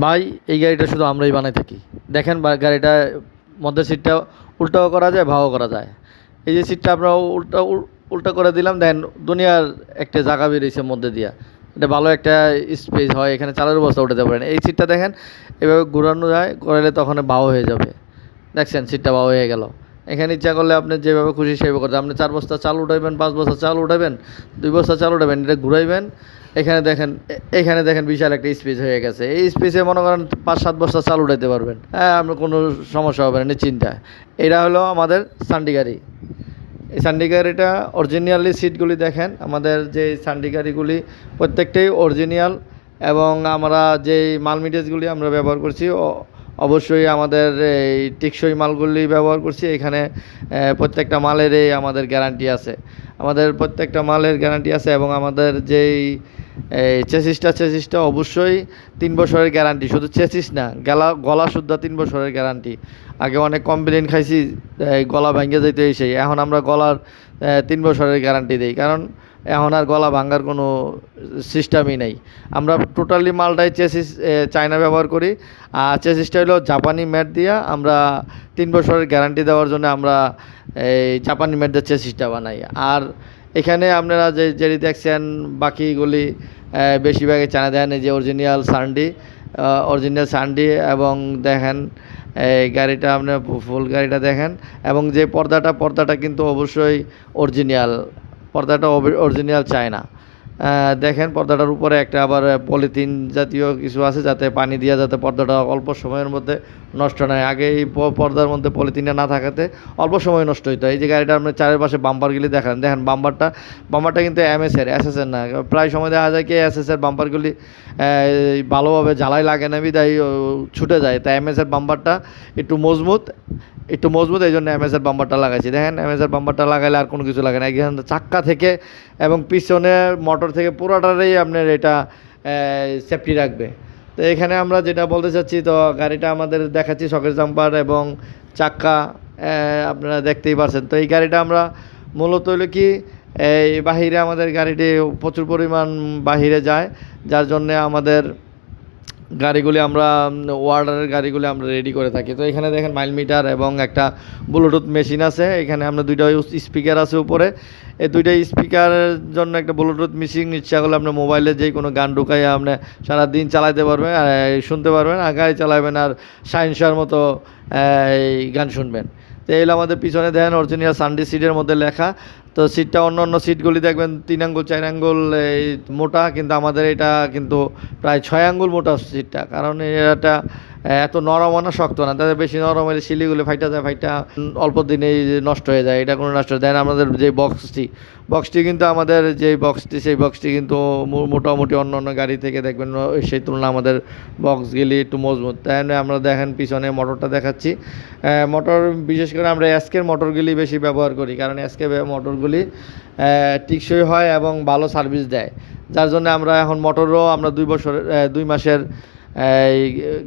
ভাই, এই গাড়িটা শুধু আমরাই বানাই থাকি। দেখেন গাড়িটা মধ্যে সিটটা উল্টাও করা যায় ভাও করা যায়। এই যে সিটটা আমরা উল্টা, উল- উল্টা করে দিলাম, দেন দুনিয়ার একটা জায়গা বেরিয়েছে মধ্যে দিয়া। এটা ভালো একটা স্পেস হয়, এখানে চালের বস্তা উঠাতে পারেন। এই সিটটা দেখেন, এভাবে ঘুরানো যায় করলে তখন বাও হয়ে যাবে। দেখছেন সিটটা বাও হয়ে গেল। এখানে ইচ্ছা করলে আপনি যেভাবে খুশি সেভাবে করতে আপনি চার বস্তা চাল উঠাইবেন, পাঁচ বস্তা চাল উঠাবেন দুই বস্তা চাল উঠাবেন এটা ঘুরাইবেন। এখানে দেখেন এখানে দেখেন বিশাল একটা স্পেস হয়ে গেছে। এই স্পেসে মনে করেন পাঁচ সাত বস্তা চাল উঠাইতে পারবেন। হ্যাঁ আপনার কোনো সমস্যা হবে না, নিশ্চিন্তা। এটা হলো আমাদের সান্ডি গাড়ি এই সান্ডি গাড়িটা অরিজিনালি সিটগুলি দেখেন, আমাদের যে সান্ডি গাড়িগুলি প্রত্যেকটাই অরিজিনাল এবং আমরা যেই মাল মেটেরিয়ালসগুলি আমরা ব্যবহার করছি অবশ্যই আমাদের এই টেকসই মালগুলি ব্যবহার করছি। এখানে প্রত্যেকটা মালেরই আমাদের গ্যারান্টি আছে। আমাদের প্রত্যেকটা মালের গ্যারান্টি আছে এবং আমাদের যেই এই চেসিসটা চেসিসটা অবশ্যই তিন বছরের গ্যারান্টি শুধু চেসিস না, গলা গলা শুদ্ধ তিন বছরের গ্যারান্টি আগে অনেক কমপ্লেন খাইছি গলা ভেঙে যেতে এসে এখন আমরা গলার তিন বছরের গ্যারান্টি দিই। কারণ এখন আর গলা ভাঙ্গার কোনো সিস্টেমই নেই। আমরা টোটালি মালটাই চেসিস চায়না ব্যবহার করি। আর চেসিসটা হলো জাপানি ম্যাট দিয়া আমরা তিন বছরের গ্যারান্টি দেওয়ার জন্য আমরা, এই, জাপানি ম্যাটদের চেসিসটা বানাই। আর এখানে আপনারা যে যেটি দেখছেন, বাকিগুলি বেশিরভাগই চানা দেন যে অরিজিনাল সানডি অরিজিনাল সানডি এবং দেখেন এই গাড়িটা আপনার ফুল গাড়িটা দেখেন এবং যে পর্দাটা পর্দাটা কিন্তু অবশ্যই অরিজিনাল পর্দাটা অরিজিনাল চায় না দেখেন পর্দাটার উপরে একটা আবার পলিথিন জাতীয় কিছু আছে যাতে পানি দিয়ে যাতে পর্দাটা অল্প সময়ের মধ্যে নষ্ট নয় আগে এই পর্দার মধ্যে পলিথিনটা না থাকাতে অল্প সময় নষ্ট হইতো। এই যে গাড়িটা আপনার চারিপাশে বাম্পারগুলি দেখান দেখেন বাম্পারটা বাম্পারটা কিন্তু এমএসের এসএসের না। প্রায় সময় দেখা যায় কি এসএসের বাম্পারগুলি ভালোভাবে জ্বালাই লাগে না ও, ছুটে যায়। তাই এমএসের বাম্পারটা একটু মজবুত একটু মজবুত, এই জন্য এমএসের বাম্বারটা লাগাইছি। দেখেন এমএসের বাম্বারটা লাগাইলে আর কোনো কিছু লাগে না। এখানে চাক্কা থেকে এবং পিছনে মোটর থেকে পুরোটারই আপনার এটা সেফটি রাখবে। তো এখানে আমরা যেটা বলতে চাচ্ছি, তো গাড়িটা আমাদের দেখাচ্ছি, শকের জাম্পার এবং চাক্কা আপনারা দেখতেই পারছেন। তো এই গাড়িটা আমরা মূলত হলো কি, এই বাহিরে আমাদের গাড়িটি প্রচুর পরিমাণ বাহিরে যায়, যার জন্যে আমাদের গাড়িগুলি আমরা ওয়ার্ডারের গাড়িগুলি আমরা রেডি করে থাকি। তো এখানে দেখেন মাইল মিটার এবং একটা ব্লুটুথ মেশিন আছে। এখানে আমরা দুইটা স্পিকার আছে উপরে। এই দুইটা স্পিকারের জন্য একটা ব্লুটুথ মেশিন ইচ্ছা করলে আপনার মোবাইলে যে কোনো গান ঢুকাই আপনি সারা দিন চালাতে পারবেন, আর শুনতে পারবেন, আর গাড়ি চালাবেন আর সায়েন্সার মতো এই গান শুনবেন। তো এই হলো আমাদের পিছনে দেখেন অরিজিনাল সানডে সিটের মধ্যে লেখা। তো সিটটা অন্য অন্য সিটগুলি দেখবেন, তিন আঙ্গুল, চার আঙ্গুল, এই মোটা, কিন্তু আমাদের এটা কিন্তু প্রায় ছয় আঙ্গুল মোটা সিটটা কারণ এটা এত নরম না শক্ত না। তাদের বেশি নরম হলে শিলিগুলি ফাইটা যায়, ফাইটা অল্প দিনেই নষ্ট হয়ে যায়, এটা কোনো নষ্ট দেয় না। আমাদের যে বক্সটি বক্সটি কিন্তু আমাদের যে বক্সটি সেই বক্সটি কিন্তু মোটামুটি অন্য অন্য গাড়ি থেকে দেখবেন সেই তুলনায় আমাদের বক্সগুলি একটু মজবুত। তাই আমরা দেখেন পিছনে মোটরটা দেখাচ্ছি। মোটর বিশেষ করে আমরা এসকের মোটরগুলি বেশি ব্যবহার করি, কারণ এসকে মোটরগুলি টিকসই হয় এবং ভালো সার্ভিস দেয়। যার জন্য আমরা এখন মোটরও আমরা দুই বছরের আহ, দুই মাসের এই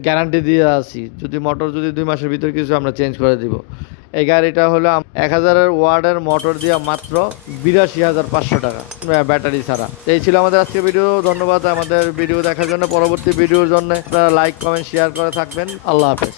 গ্যারান্টি দিয়ে আছি। যদি মোটর যদি দুই মাসের ভিতরে কিছু আমরা চেঞ্জ করে দিব। এই গাড়িটা হলো এক হাজারের ওয়ার্ডের মোটর দিয়ে মাত্র বিরাশি হাজার পাঁচশো টাকা ব্যাটারি ছাড়া। এই ছিল আমাদের আজকে ভিডিও। ধন্যবাদ আমাদের ভিডিও দেখার জন্য। পরবর্তী ভিডিওর জন্য আপনারা লাইক কমেন্ট শেয়ার করে থাকবেন। আল্লাহ হাফেজ।